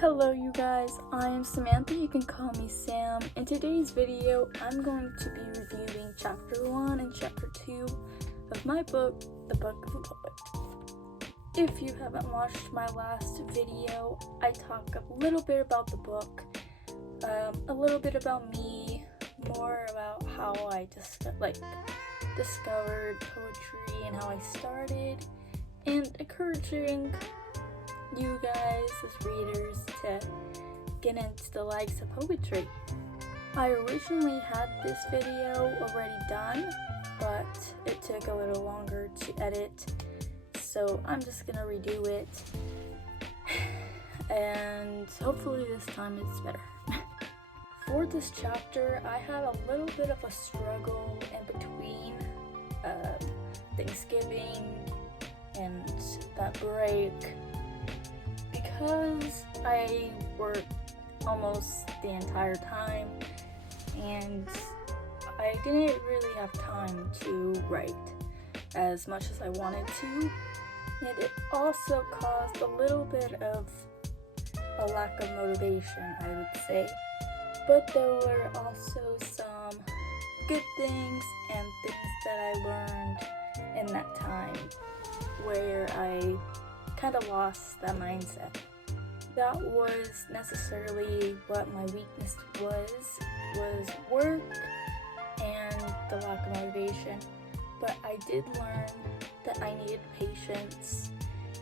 Hello you guys, I am Samantha, you can call me Sam. In today's video, I'm going to be reviewing chapter 1 and chapter 2 of my book, The Book of a Poet. If you haven't watched my last video, I talk a little bit about the book, a little bit about me, more about how I discovered poetry and how I started, and encouraging you guys as readers to get into the likes of poetry. I originally had this video already done, but it took a little longer to edit, so I'm just gonna redo it, and hopefully this time it's better. For this chapter, I had a little bit of a struggle in between Thanksgiving and that break, because I worked almost the entire time and I didn't really have time to write as much as I wanted to, and it also caused a little bit of a lack of motivation, I would say. But there were also some good things and things that I learned in that time where I kind of lost that mindset. That was necessarily what my weakness was work and the lack of motivation. But I did learn that I needed patience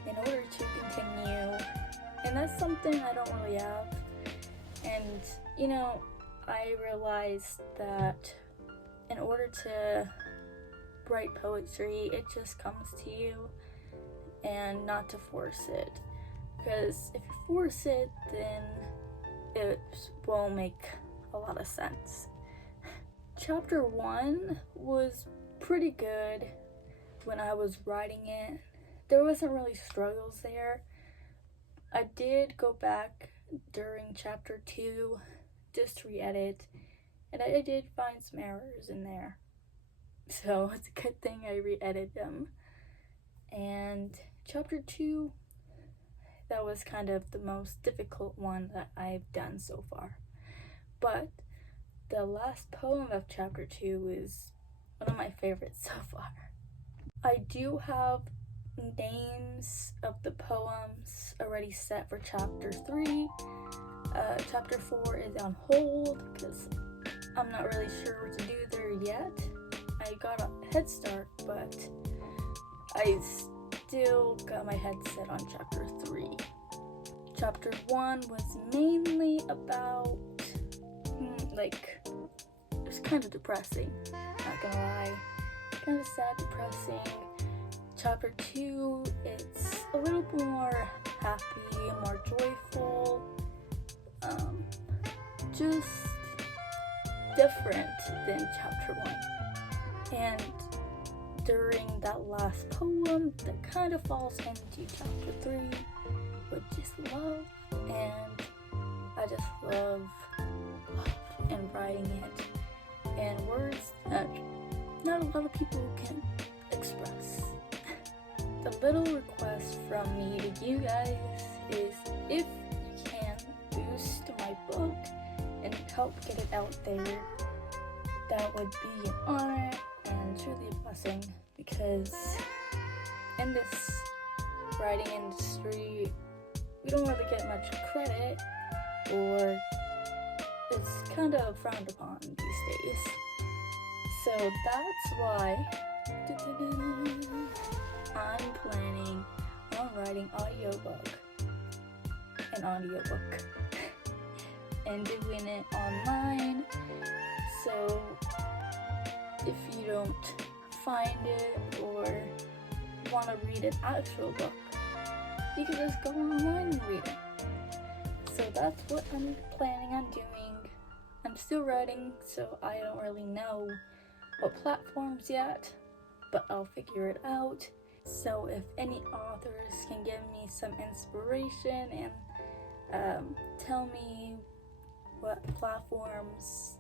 in order to continue, and that's something I don't really have. And I realized that in order to write poetry, it just comes to you, and not to force it, because if you force it, then it won't make a lot of sense. Chapter 1 was pretty good when I was writing it. There wasn't really struggles there. I did go back during chapter 2 just to re-edit, and I did find some errors in there, so it's a good thing I re-edited them. And chapter 2, that was kind of the most difficult one that I've done so far. But the last poem of chapter 2 is one of my favorites so far. I do have names of the poems already set for chapter 3. Chapter 4 is on hold because I'm not really sure what to do there yet. I got a head start, but I still got my head set on chapter 3. Chapter 1 was mainly about, it was kind of depressing, not gonna lie. Kind of sad, depressing. Chapter 2, it's a little more happy, more joyful, just different than chapter 1. And during that last poem that kind of falls into chapter 3, which is love, and I just love and writing it in words that not a lot of people can express. The little request from me to you guys is, if you can boost my book and help get it out there, that would be an honor and truly a blessing, because in this writing industry, we don't really get much credit, or it's kind of frowned upon these days. So that's why I'm planning on writing an audiobook and doing it online. So if you don't find it or want to read an actual book, you can just go online and read it. So that's what I'm planning on doing. I'm still writing, so I don't really know what platforms yet, but I'll figure it out. So if any authors can give me some inspiration and tell me what platforms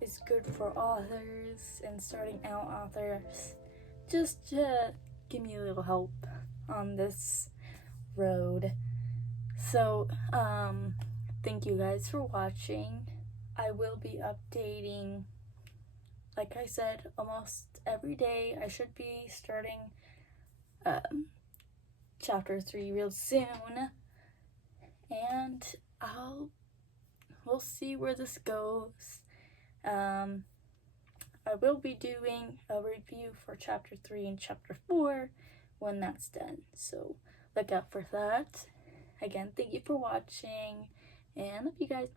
is good for authors and starting out authors, just to give me a little help on this road. So thank you guys for watching. I will be updating, like I said, almost every day. I should be starting chapter 3 real soon, and we'll see where this goes. I will be doing a review for chapter 3 and chapter 4 when that's done, so look out for that. Again, thank you for watching, and love you guys.